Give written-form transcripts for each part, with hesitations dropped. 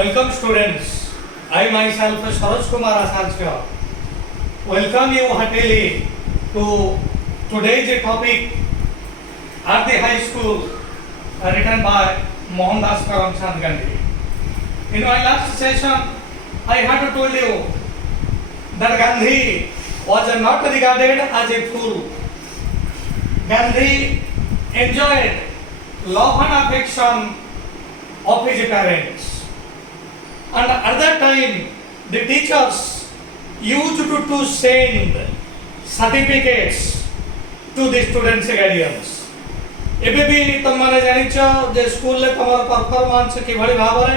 Welcome students. I myself Saroj Kumar Asarcha welcome you heartily to today's topic at the high school written by Mohandas Karamchand Gandhi. In my last session, I had told you that Gandhi was not regarded as a fool. Gandhi enjoyed love and affection of his parents. And at that time, the teachers used to send certificates to the students' guardians. ଏବେ ବି ତମମାନେ ଜାଣିଛ ଯେ ସ୍କୁଲରେ ତମର performance କିଭଳି ଭାବରେ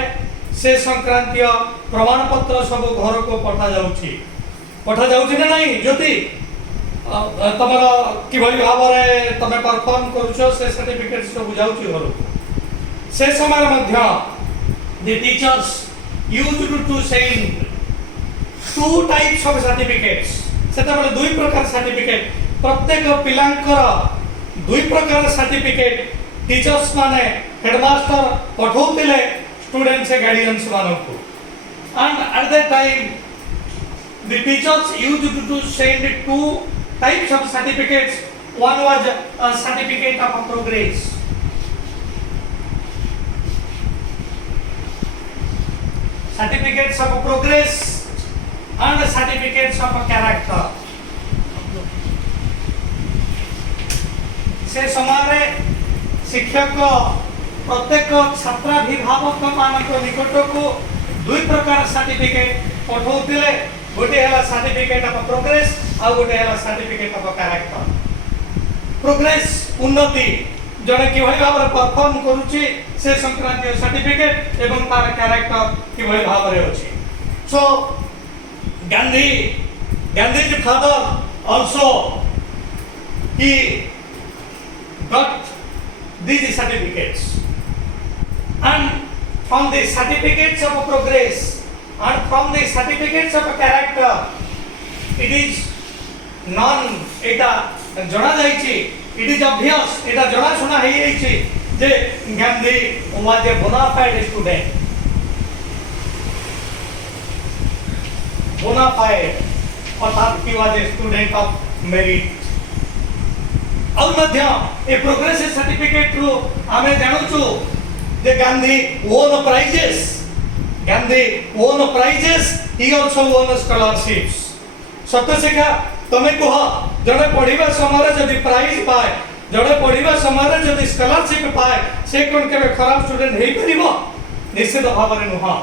ସେ ସଂକ୍ରାନ୍ତୀୟ ପ୍ରମାଣପତ୍ର ସବୁ ଘରକୁ ପଠାଯାଉଛି ନା ନାହିଁ ଜ୍ୟୋତି ତମର କିଭଳି ଭାବରେ ତମେ ପରଫର୍ମ କରୁଛ ସେ ସାର୍ଟିଫିକେଟ୍ ସବୁ ଯାଉଛି ଘରକୁ ସେ ସମୟରେ ମଧ୍ୟ the teachers used to send two types of certificates ସେତେବେଳେ ଦୁଇ ପ୍ରକାର ସାର୍ଟିଫିକେଟ୍ ପ୍ରତ୍ୟେକ ପିଲାଙ୍କର ଦୁଇ ପ୍ରକାର ସାର୍ଟିଫିକେଟ୍ ଟିଚର୍ସ ମାନେ ହେଡମାଷ୍ଟର ପଠାଉଥିଲେ ଷ୍ଟୁଡେଣ୍ଟସ୍ ଗାର୍ଡିଆନ୍ସ ମାନଙ୍କୁ and at that time the teachers used to send two types of certificates. One was a certificate of progress. Certificates of progress and certificates of character. से समय शिक्षक प्रत्येक छात्राभिभावक मान निकट को दुई प्रकार सर्टिफिकेट पठाउथिले गोटे है सर्टिफिकेट ऑफ प्रोग्रेस और गोटे है सर्टिफिकेट ऑफ कैरेक्टर. प्रोग्रेस उन्नति जड़े किभଳି भाବରେ परफॉर्म करूची से संक्रांतीय सर्टिफिकेट एवं तार कैरेक्टर किभଳି भाବରେ अछि. सो Gandhi's father also he got these certificates, and from the certificates of progress and from the certificates of character it is known eta jana jaichi, it is obvious eta jana shuna hei jaichi je Gandhi was a bona fide student. Bona fide अर्थात he was a student of merit. और मध्य ए progress certificate रु आमे जानूछु जे Gandhi won prizes. Gandhi won prizes, he also won scholarships. सत्य शिक्षा तमे कह जड़े पढ़िबा समय जदि प्राइज पाए जड़े पढ़िबा समय जदि स्कॉलरशिप पाए से कोन केबे खराब स्टूडेंट हेई परिबो निश्चित भाव रे नुहा.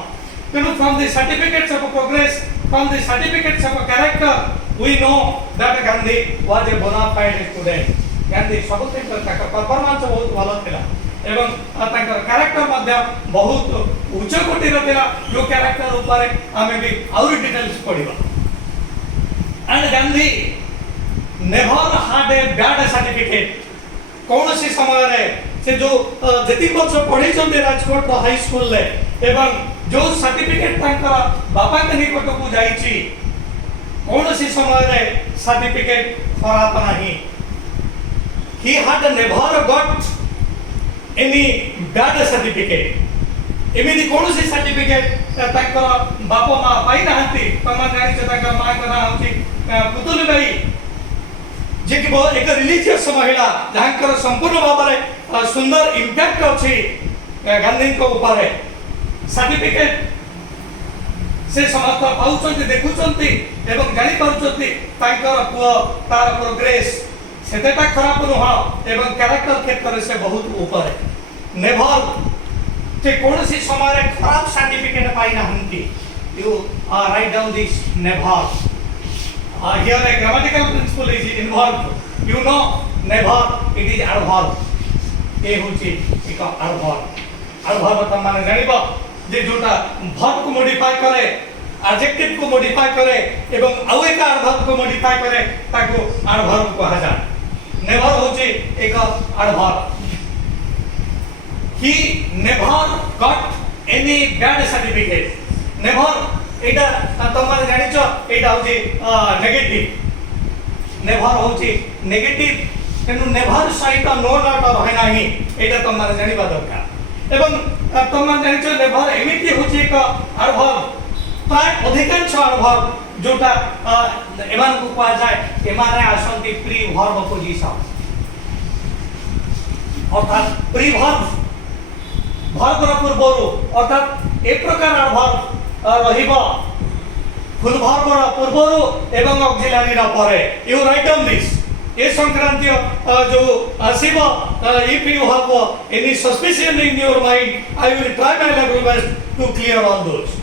तेनु from the certificates of progress, from the certificates of character we know that Gandhi was a bona fide student. Gandhi सबसे परफॉर्मेंस बहुत भल थिला एवं तांकर कैरेक्टर मध्य बहुत उच्च कोटिर थिला. जो कैरेक्टर ऊपर आमे भी और डिटेल्स पढिबा. And Gandhi never had a bad certificate. कौन सी समय रे से जो जति वर्ष पढै छन राजकोट हाई स्कूल ले एवं जो सर्टिफिकेट तांकर बापा के निकट को जाईची कौन सी समय रे सर्टिफिकेट खराब नहीं. He had never got any bad certificate. एमिति कोनोसी सर्टिफिकेट ताकर बापा मां पाई नाहंती. तमा जानि छ ताकर मां का नाम होची पुतुल बाई जे कि एक रिलीजियस महिला जहांकर संपूर्ण भाबरे सुंदर इंपैक्ट अछि गांधी को ऊपर. सर्टिफिकेट से समस्त पाउचंती देखुचंती एवं जानि पाउचंती ताकर पुओ तार प्रोग्रेस सेतेटा खराब नुह एवं कैरेक्टर क्षेत्र से बहुत ऊपर है. नेभर से कौन सी समय खराब सर्टिफिकेट पाई नाहंती. You write down this never. Here a grammatical principle is involved. You know never it is adverb. ए होची एक एडवर्ब त माने जानिबो जे जोटा वर्ब को मॉडिफाई करे एडजेक्टिव को मॉडिफाई करे एवं आउ एक एडवर्ब को मॉडिफाई करे ताको एडवर्ब कहा जाय. नेवर होची एक adverb. he never got any bad certificate. never एटा तमन जानिचो एटा होची नेगेटिव. नेवर होची नेगेटिव तेनु नेवर सहित नो नॉट रहै नाही एटा तमन जानिबा दरकार. एवं तुम जानिछ नेभर एमिति होची एक एडवर्ब प्राय अधिकांश एडवर्ब जोटा एमान को कहा जाए एमाने आसंती प्री वर्ब पोजीशन अर्थात प्री वर्ब वर्ब रा पूर्वरु अर्थात एक प्रकार एडवर्ब रहिबा फुल वर्ब रा पूर्वरु एवं ऑक्सिलरी रा परे यू राइट डाउन दिस ये संक्रांति जो आसीब if you have any suspicion in your mind I will try my level best to clear all those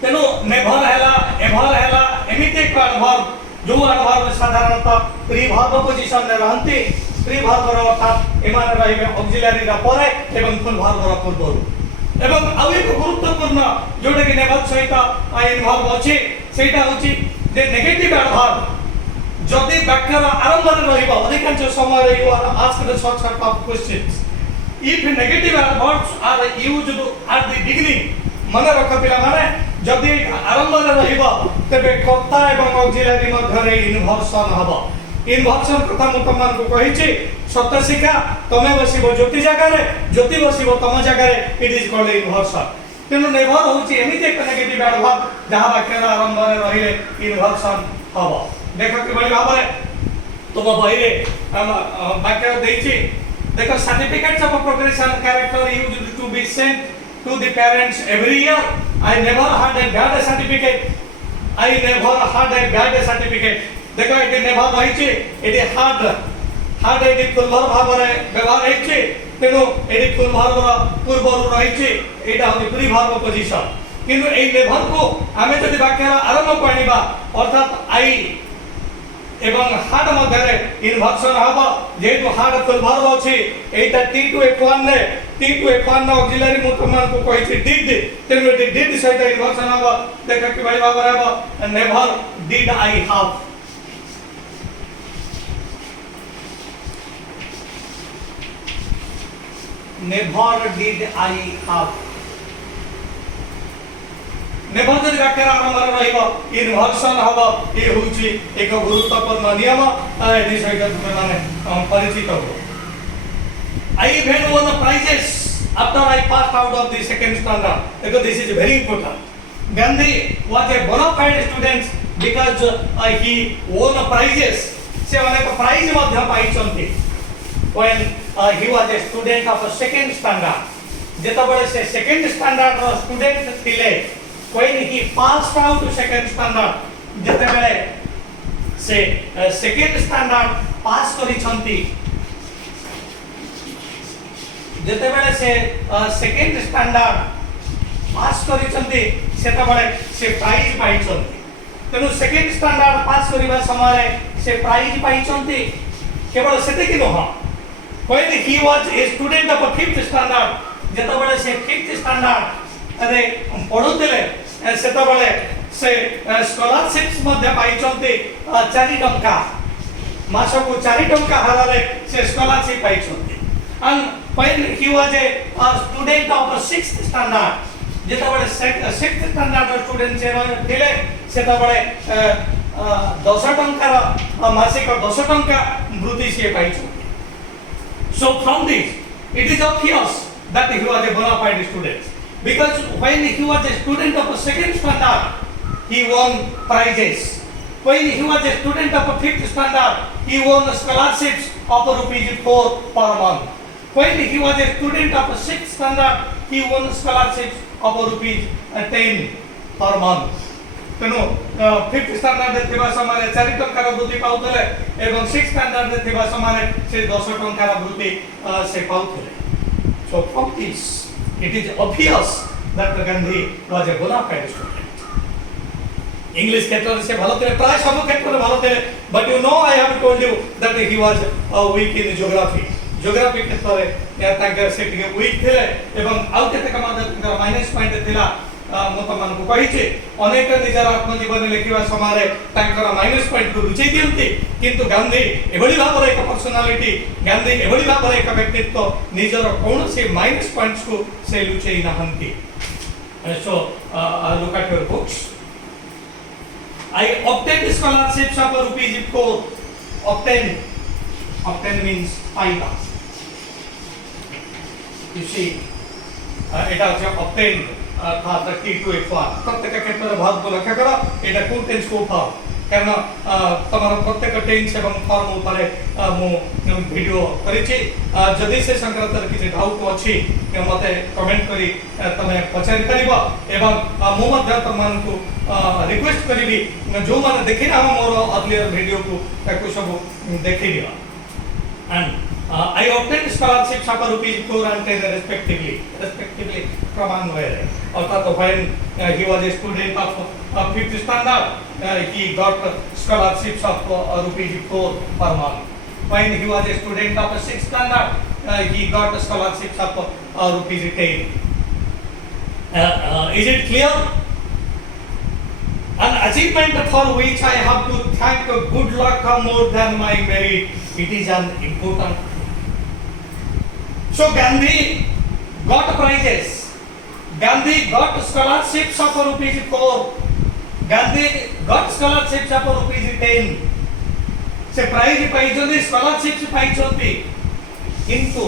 तेनो नेभर हैला एभर हैला एमिते एक एडवर्ब जो एडवर्ब साधारणतः प्री वर्ब पोजीशन रे रहंती प्री वर्ब रा अर्थात एमान रहिबे ऑक्सिलरी रा परे एवं फुल वर्ब रा पूर्वरु एवं आउ एक गुरुत्वपूर्ण जोटा कि नेभर सहित इन्वॉल्व अछि सेटा होछि जे नेगेटिव एडवर्ब जदि वाक्यर आरंभ रे रहिबा अधिकांश समय रे you are asked such type of questions if negative adverbs are used at the beginning मन रख पिला माने जदि आरंभ रे रहिबा तबे कर्ता एवं ऑक्सिलरी मध्य रे इन्वर्सन हबो इन्वर्सन कथा म तमन को कहिछि सत्य शिखा तमे बसिबो ज्योति जगह रे ज्योति बसिबो तम जगह रे इट इज कॉल्ड इन्वर्सन तेनु नेभर होछि एमिति एक नेगेटिव एडवर्ब जहा वाक्यर आरंभ रे रहिले इन्वर्सन हबो देखो कि बड़ी भाव है तुम बही रे वाक्य देछि देखो certificates of progression character used to be sent to the parents every year I never had a bad certificate I never had a bad certificate देखो एटी नेवर रहिछि एटी हार्ड एटी फुल वर्ब भाव रे व्यवहार हेछि तेनु एटी फुल वर्ब रा पूर्वरु रहिछि एटा होछि प्री वर्ब पोजीशन किंतु ए नेवर को आमे जदि वाक्य आरंभ करनिबा अर्थात आई एवं हार्ड मध्य रे इन्वर्सन हबो जेतु हार्ड फुल वर्ब अछि एटा टी टू f1 रे टी टू f1 ऑक्सिलरी मुतमान को कहि डिड तेनु डिड सहित इन्वर्सन हबो देखा कि भाई बाबा हबो never did I have never did I have never जदि वाक्य आरंभ रे रहिबो इन्वर्सन हबो ए होछि एक गुरुत्वपूर्ण नियम एदि सहित तुमे माने परिचित हो I even won prizes after I passed out of the second standard देखो this is very important Gandhi was a bona fide student because he won prizes से अनेक प्राइज मध्य पाइछंती when he was a student of a second standard जेतबेले से second standard रो student थिले when he passed out to second standard जेतेबेले से सेकंड स्टैंडर्ड पास करि छंती जेतेबेले से सेकंड स्टैंडर्ड पास करि छंती सेतबेले से प्राइज पाइ छंती तेनु सेकंड स्टैंडर्ड पास करिबा समय से प्राइज पाइ छंती केवल सेते कि नह when he was a student of a fifth standard जेतेबेले से फिफ्थ स्टैंडर्ड अरे पढुतले सेतबेले से स्कॉलरशिप्स मध्ये पाइछंती 4 टंका मासको 4 टंका हाराले से scholarship पाइछंती and when he was a student of a sixth standard जेतेबेले sixth standard student से थिले सेतबेले 10 टंका मासिक 10 टंका वृत्ति से पाइछंती so from this it is obvious that he was a bona fide student because when he was a student of a second standard he won prizes when he was a student of a fifth standard he won scholarships of ₹4 per month when he was a student of a sixth standard he won scholarships of ₹10 per month तेनो fifth standard रे थिबा समय 4 टंका वृत्ति पाउतले एवं sixth standard रे थिबा समय से 10 टंका वृत्ति से पाउतले so from this it is obvious that Gandhi was a bona fide student English क्षेत्र से भलो थे प्राय सब क्षेत्र में भलो थे but you know I have told you that he was weak in geography क्षेत्र रे या ताके से टिके weak थे एवं आउ केते कमा माइनस पॉइंट थिला मोतमान को कहिचे अनेक निजर आत्मजीवन लिखिबा समय तांकर माइनस पॉइंट को रुचि दियंती किंतु गांधी एभली भाव रे एक पर्सनालिटी गांधी एभली भाव रे एक व्यक्तित्व निजर कोन से माइनस पॉइंट्स को से लुचेई नाहंती so look at your books I obtained scholarships of ₹4 obtain means paida you see এটা হচ্ছে obtained था T2F1 প্রত্যেক ক্ষেত্রে ভাবগুলো লক্ষ্য করো এটা কোন টেন্স কো ভাব কারণ তোমার প্রত্যেক টেন্স এবং ফর্ম উপরে মু ভিডিও করেছি যদি সে সংক্রান্তরে কিছু ডাউট ଅଛି মতে কমেন্ট করি তুমি পচারি পারিব এবং মু ମଧ୍ୟ তোমানকু রিকোয়েস্ট করিবি जो माने देखि ना मोर अर्लियर वीडियो को ताकू सब देखि दियो and I obtained scholarships of rupees 4 and 10 respectively from Anware. Also, when he was a student of 5th standard, he got scholarships of rupees 4 per month. When he was a student of 6th standard, he got scholarships of rupees 10. Is it clear? An achievement for which I have to thank good luck more than my merit. It is an important. So Gandhi got prizes. Gandhi got scholarships of rupees 4. Gandhi got scholarships of rupees 10. से prize पाइछोंती scholarship पाइछोंती किंतु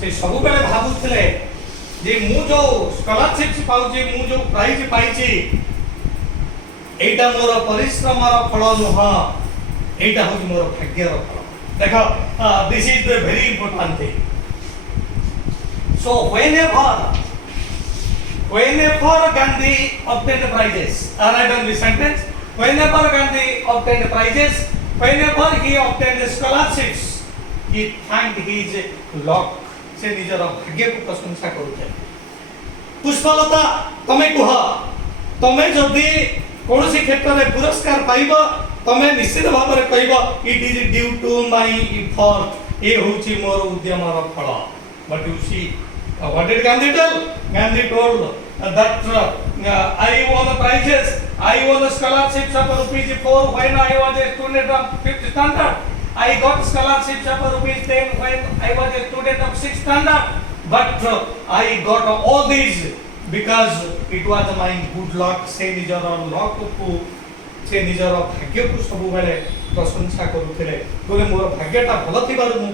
से सब बेले भाबुथिले जे मु जो scholarship पाउची मु जो prize पाइची एटा मोर परिश्रमर फल नुह एटा हो मोर भाग्यर फल देखो this is the very important thing so whenever Gandhi obtained prizes write on the sentence whenever Gandhi obtained prizes whenever he obtained scholarships he thanked his luck से निजर भाग्य को प्रशंसा करूथे पुष्पलता तमे कुह तमे जदि कोनोसी क्षेत्र में पुरस्कार पाइबो तमे निश्चित भाव में कहबो it is due to my effort ए होची मोर उद्यमर फल but you see what did Gandhi tell? Gandhi told that I won the prizes, I won the scholarships of rupees 4 when I was a student of 5th standard. I got scholarships of rupees 10 when I was a student of 6th standard. But I got all these because it was my good luck. से निजर luck को से निजर भाग्य को सब बेले प्रशंसा करूथिले तोरे मोर भाग्यटा भल थिबार मु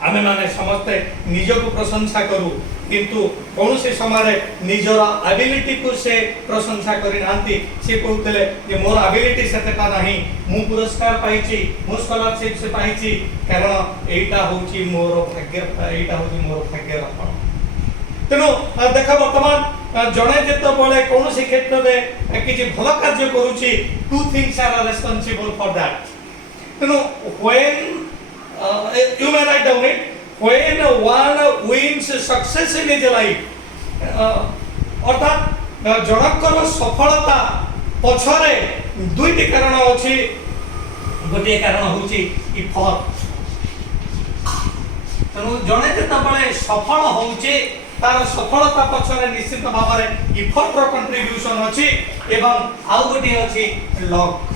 आमे माने समस्ते निज को प्रशंसा करू किंतु कौन से समय निजर एबिलिटी को से प्रशंसा करि नांती से कहउतले जे मोर एबिलिटी सेतेका नाही मु पुरस्कार पाइची मु स्कॉलरशिप से पाइची कारण एटा होची मोर भाग्य एटा होची मोर भाग्यर फल तेनो देखा वर्तमान जणे जेतो बोले कौन से क्षेत्र में किछि भल कार्य करूची two things are responsible for that तेनो when you may write down it when one wins success in his life अर्थात जनकर सफलता पछरे दुईटी कारण अछि गोटे कारण होछि इफर्ट तनु जणे जेतबेले सफल होउचे तार सफलता पछरे निश्चित भाव में इफर्ट रो कंट्रीब्यूशन अछि एवं आउ गोटे अछि luck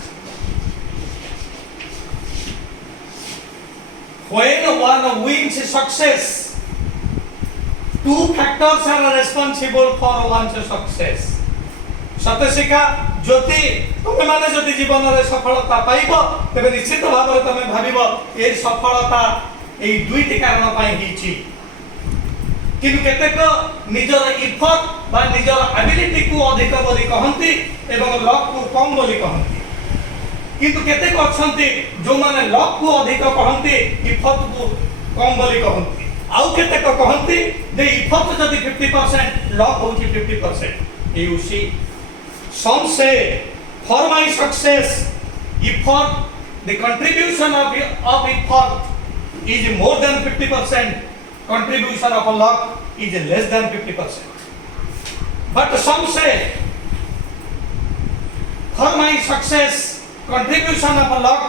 when one wins success two factors are responsible for one's success सतशिका ज्योति तुमे माने जदि जीवन रे सफलता पाइबो तबे निश्चित भाव में तुमे भाबिबो ए सफलता ए दुईटी कारण पई हिची किंतु केतेक निजर इफर्ट बा निजर एबिलिटी को अधिक बोली कहंती एवं लक को कम बोली कहंती किंतु केतेक अछंती जो माने लक को अधिक कहंती इफर्ट को कम बोली कहंती आउ केतेक कहंती जे इफर्ट जदि 50% लक होची 50% यू सी सम से for my success effort the contribution of effort is more than 50% contribution of luck is less than 50% but some say for my success contribution of luck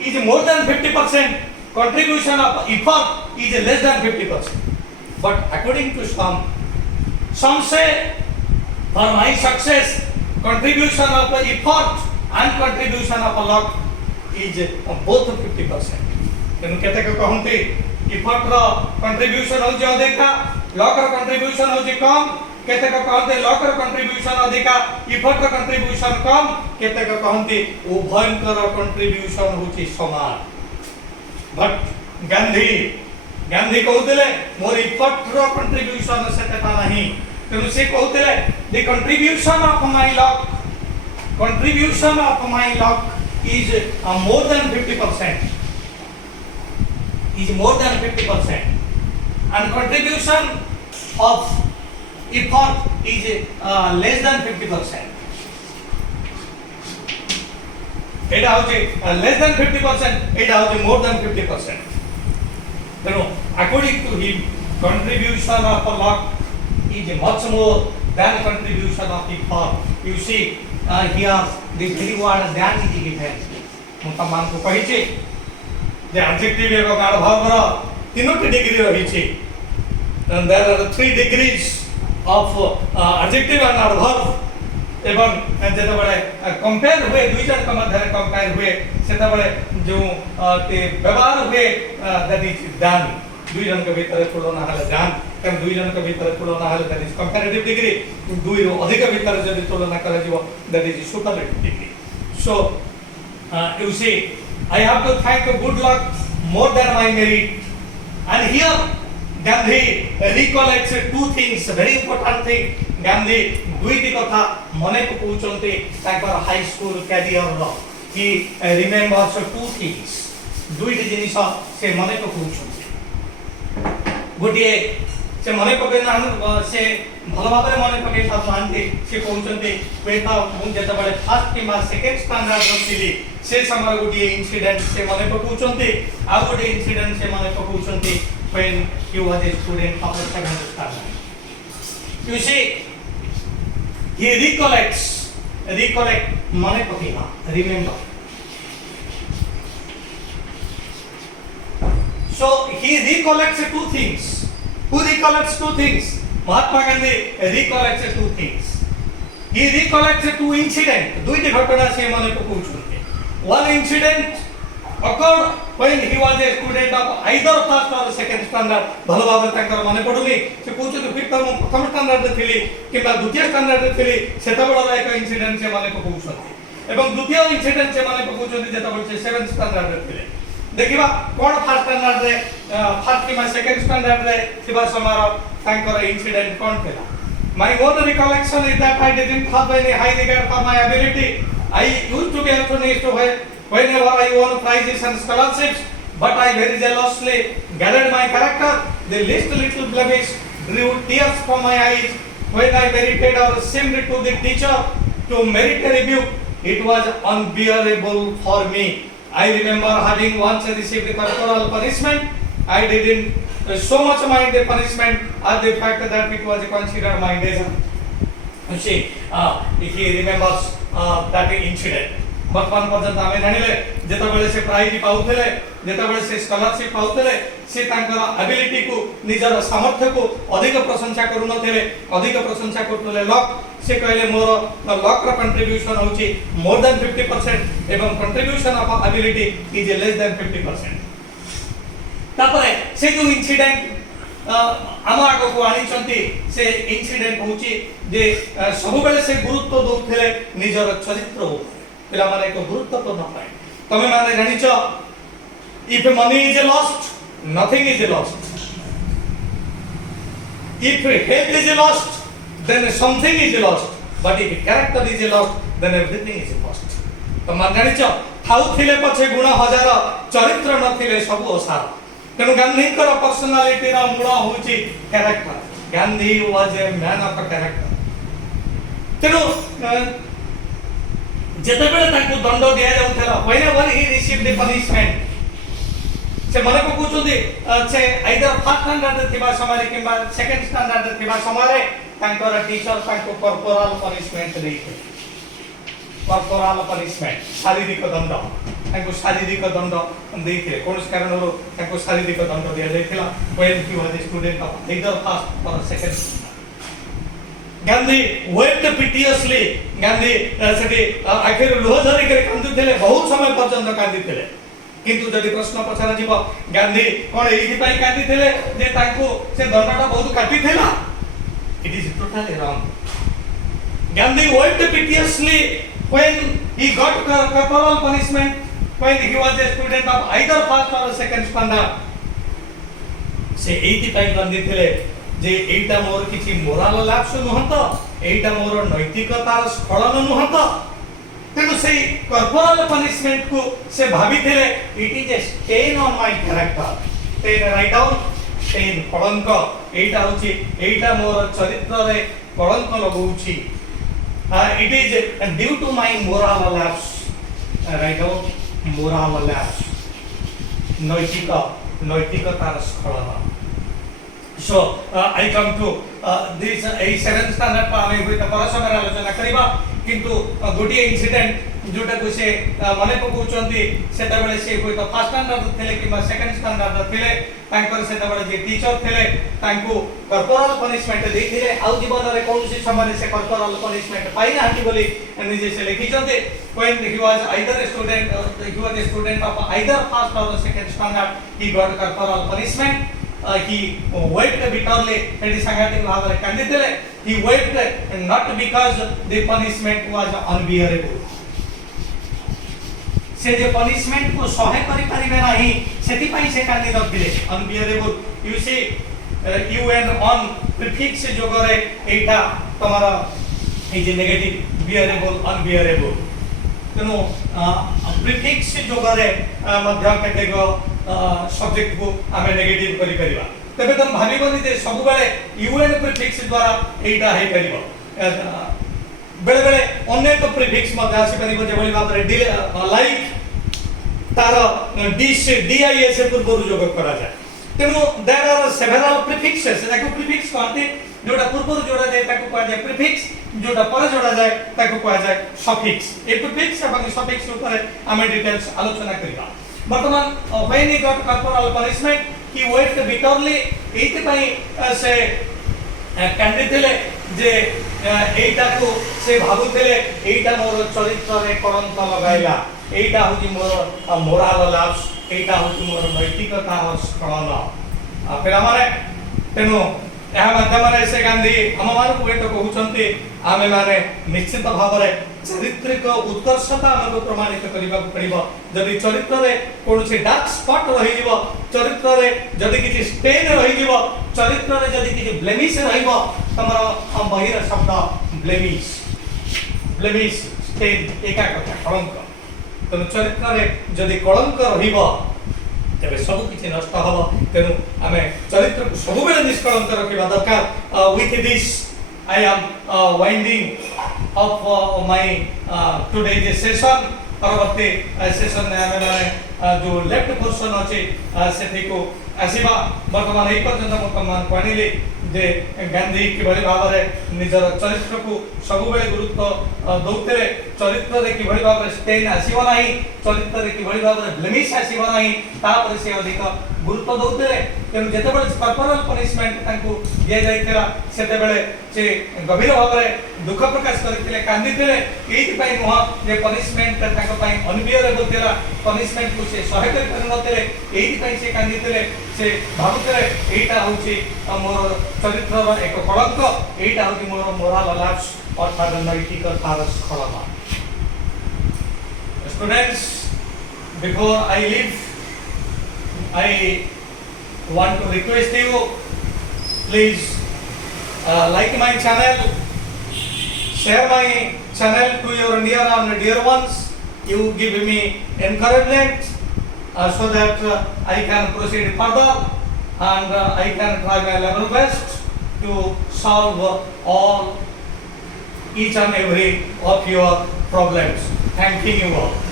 is more than 50% contribution of effort is less than 50% but according to some say for my success contribution of effort and contribution of luck is both 50% तेनु केते को कहंती effort रो contribution हो जे अधिका luck रो contribution हो जे कम केते को कहते luck रो contribution अधिका इफर्ट रो कंट्रीब्यूशन कम केते को कहंती उभयंकर कंट्रीब्यूशन होची समान बट गांधी गांधी कहते मोर इफर्ट रो कंट्रीब्यूशन सेटा नहीं तेणु से कहते the contribution of my luck is more than 50%, is more than 50%, and contribution of effort is less than 50%. এটা হচ্ছে less than 50%, এটা হচ্ছে more than 50%. তেণু according to him contribution of luck is much more than contribution of effort. You see here the very word than is given. ମୁଁ ତମମାନଙ୍କୁ କହିଛି ଯେ adjective ଏବଂ adverb ର ତିନୋଟି ଡିଗ୍ରୀ ରହିଛି. There are 3 degrees of adjective and adverb. ଏବଂ ଯେତେବେଳେ compare ହୁଏ ଦୁଇ ଜଣଙ୍କ ମଧ୍ୟରେ କମ୍ପେୟାର ହୁଏ ସେତେବେଳେ ଯେଉଁ ବ୍ୟବହାର ହୁଏ that is done. ଦୁଇ ଜଣଙ୍କ ଭିତରେ ତୁଳନା ହେଲେ done. କାରଣ ଦୁଇ ଜଣଙ୍କ ଭିତରେ ତୁଳନା ହେଲେ that is comparative degree. ଦୁଇରୁ ଅଧିକ ଭିତରେ ଯଦି ତୁଳନା କରାଯିବ that is superlative degree. So you see I have to thank good luck more than my merit. And here Gandhi recollects 2 things, very important thing. Gandhi दुईटी कथा मने पकाउछन्ते ताकर हाई स्कूल कैरियर रो. He remembers 2 things. दुईटी जिनिस से मने पकाउछन्ते. गोटिए से मने पकेना से भलो भाबरे मने पके थांते से कहउछन्ते पेटा मु जेता बळे फर्स्ट किमा सेकंड स्टैंडर्ड रो थिली से समय गोटिए इंसिडेंट से मने पकाउछन्ते आ गोटे इंसिडेंट से मने पकाउछन्ते when he was a student of the 7th standard. You see he recollect mane pakina remember. So he recollects 2 things. Who recollects 2 things? Mahatma Gandhi recollects 2 things. He recollects 2 incidents. दुईटी घटना से मने पकाउछन्ते. One incident occurred when he was a student of either first or second standard. भलो भाबरे तांकर मने पडुनी से कहउछन्ते फिर त प्रथम स्टैंडर्ड रे थिली किबा द्वितीय स्टैंडर्ड रे थिली सेता बडा एक इंसिडेंट से मने पकाउछन्ते. एवं द्वितीय इंसिडेंट से मने पकाउछन्ते जेता बोलछे 7th स्टैंडर्ड रे थिले. देखिबा कोन फर्स्ट स्टैंडर्ड रे फर्स्ट किबा सेकंड स्टैंडर्ड रे थिबा समार तांकर इंसिडेंट कोन थिला. My own recollection is that I didn't have any high regard for my ability. I used to be astonished whenever I won prizes and scholarships, but I very jealously guarded my character. The least little blemish drew tears from my eyes when I merited or seemed to the teacher to merit a rebuke. It was unbearable for me. I remember having once received corporal punishment. I didn't so much mind the punishment as the fact that it was considered my danger. You see, he remembers that incident. वर्तमान पर्यंत आमे जानिले जेतबेले से prize पाउथले जेतबेले से scholarship पाउथले से तांकर ability को निजर सामर्थ्य को अधिक प्रशंसा करू नथिले अधिक प्रशंसा करथले लक से कहले मोर लक रा कंट्रीब्यूशन होची मोर देन 50% एवं contribution of ability is less than 50%. तापरे से जो इंसिडेंट आम आगो को आनी चंती से इंसिडेंट होची जे सब बेले से गुरुत्व दोथले निजर चरित्र पिला माने को गुरुत्वपूर्ण पाए. तमे माने जानिछ if money is lost nothing is lost. If health is lost then something is lost, but if character is lost then everything is lost. तो मान जानिछ थाउ थिले पछे गुण हजार चरित्र नथिले सब ओसार. तेनु गांधी कर पर्सनालिटी रा मूल होची character. Gandhi was a man of character. तेनु जेतेबेले ताकू दंड दिया जाउथला whenever he received the punishment से मने को कुछुदी से आइदर फर्स्ट स्टैंडर्ड रे थिबा समय किबा सेकंड स्टैंडर्ड रे थिबा समय तांकर टीचर तांको कॉर्पोरल पनिशमेंट देइथे. कॉर्पोरल पनिशमेंट शारीरिक दंड तांको शारीरिक दंड देइथे. कोन कारण रो तांको शारीरिक दंड दिया जाइथिला when he was a student of either first or second. Gandhi wept piteously. Gandhi सेठी आखिर लोह धरि के कांदुथिले बहुत समय पर्यंत कांदिथिले. किंतु जदि प्रश्न पछारा जीव गांधी कोन एथि पई कांदिथिले जे तांको से दंडटा बहुत काटिथिला. It is totally wrong. Gandhi wept piteously when he got corporal punishment when he was a student of either first or second standard. से एइति पाई बंदी थिले जे एइटा मोर किछि मोराल लैप्स नुहत एइटा मोर नैतिकतार स्खलन नुहत तेणु से कर्पोरल पनिशमेंट को से भाभी थिले it is a stain on my character तेन राइट डाउन स्टेन कलंक एइटा होछि एइटा मोर चरित्र रे कलंक लगौछि it is due to my moral lapse write down moral lapse नैतिकतार स्खलन So I come to this a 7th standard pa ame hoita parasamar alochona kariba kintu gotiye incident jota ko se mane pokauchanti seta bele se hoita first standard thile kiba second standard thile tankor seta bele je teacher thile tanku corporal punishment deithile au jiban re kounsi samare se corporal punishment pai nahanti boli nije se lekhichante when he was either a student of either first or second standard he got corporal punishment he wiped bitterly and is sangatic bhavare kanditele he wiped not because the punishment was unbearable से जे punishment को सहे करि परिबे नाही सेति पई से कांदी रखिले unbearable you see un on prefix जोगरे एटा तमारा ए जे नेगेटिव bearable unbearable तेनो प्रीफिक्स जोगरे मध्य केटेगो सब्जेक्ट को आमे नेगेटिव करि परिबा तबे तम भाबिबनी जे सब बेले यूएन प्रीफिक्स द्वारा एटा हे परिबो बेले बेले अनेक प्रीफिक्स मध्ये आसी परिबो जे बली भाबरे लाइक तार डिस डिआईएस पूर्व जोग करा जाय तेनो देयर आर सेवरल प्रीफिक्सेस ताको प्रीफिक्स कहते जोटा पूर्व जोड़ा जाय ताको कहा जाय प्रीफिक्स जोटा पर जोड़ा जाय ताको कहा जाय सफिक्स ए प्रीफिक्स एवं सफिक्स ऊपर आमे डिटेल्स आलोचना करिबा वर्तमान when he got corporal punishment he wiped bitterly एते पई से कांदिथिले जे एटा को से भाबुथिले एटा मोर चरित्र रे कलंक लगाइला एटा होची मोर मोराल लैप्स एटा होची मोर नैतिकता स्खलन फिर हमारे तेनु ଏହା ମାଧ୍ୟମରେ ସେ ଗାନ୍ଧୀ ଆମମାନଙ୍କୁ ଏତ କହୁଛନ୍ତି ଆମେ ମାନେ ନିଶ୍ଚିତ ଭାବରେ ଚାରିତ୍ରିକ ଉତ୍କର୍ଷତା ଆମକୁ ପ୍ରମାଣିତ କରିବାକୁ ପଡ଼ିବ ଯଦି ଚରିତ୍ରରେ କୌଣସି ଡାର୍କ ସ୍ପଟ ରହିଯିବ ଚରିତ୍ରରେ ଯଦି କିଛି ଷ୍ଟେନ୍ ରହିଯିବ ଚରିତ୍ରରେ ଯଦି କିଛି ବ୍ଲେମିଶ ରହିବ ତମର ବହିର ଶବ୍ଦ ବ୍ଲେମିଶ ଷ୍ଟେନ୍ ଏକା କଥା କଳଙ୍କ ତେଣୁ ଚରିତ୍ରରେ ଯଦି କଳଙ୍କ ରହିବ तबे सब किछि नष्ट हबो तेनु आमे चरित्र को सब बेले निष्कलंक रखिबा दरकार with this I am winding of my today session परवर्ती सेशन में आमे माने जो लेफ्ट पोर्शन अछि सेठी को आसीबा वर्तमान एई पर्यंत वर्तमान पानिले जे गांधी किभଳି भाबरे निजर चरित्र को सब बेले गुरुत्व दौतरे चरित्र रे किभଳି भाबरे स्टेन आसीबो नाही चरित्र रे किभଳି भाबरे ब्लेमिश आसीबो नाही ता पर से अधिक गुरुत्व दौतरे तेनु जेते बेले कॉर्पोरल पनिशमेंट तांको दिया जायतिला सेते बेले से गभीर भाबरे दुख प्रकाश करथिले कांदिथिले एति पई नोह जे पनिशमेंट तांको पई अनबियरेबल थिला पनिशमेंट को से सहाय कर नथिले एति पई से कांदिथिले से भाबुथिले एटा होची मोर चरित्र रो एक कलंक एटा होची मोर मोराल लैप्स अर्थात नैतिकतार स्खलन students before I leave I want to request you please like my channel, share my channel to your near and dear ones. You give me encouragement so that I can proceed further and I can try my level best to solve all each and every of your problems. Thank you all.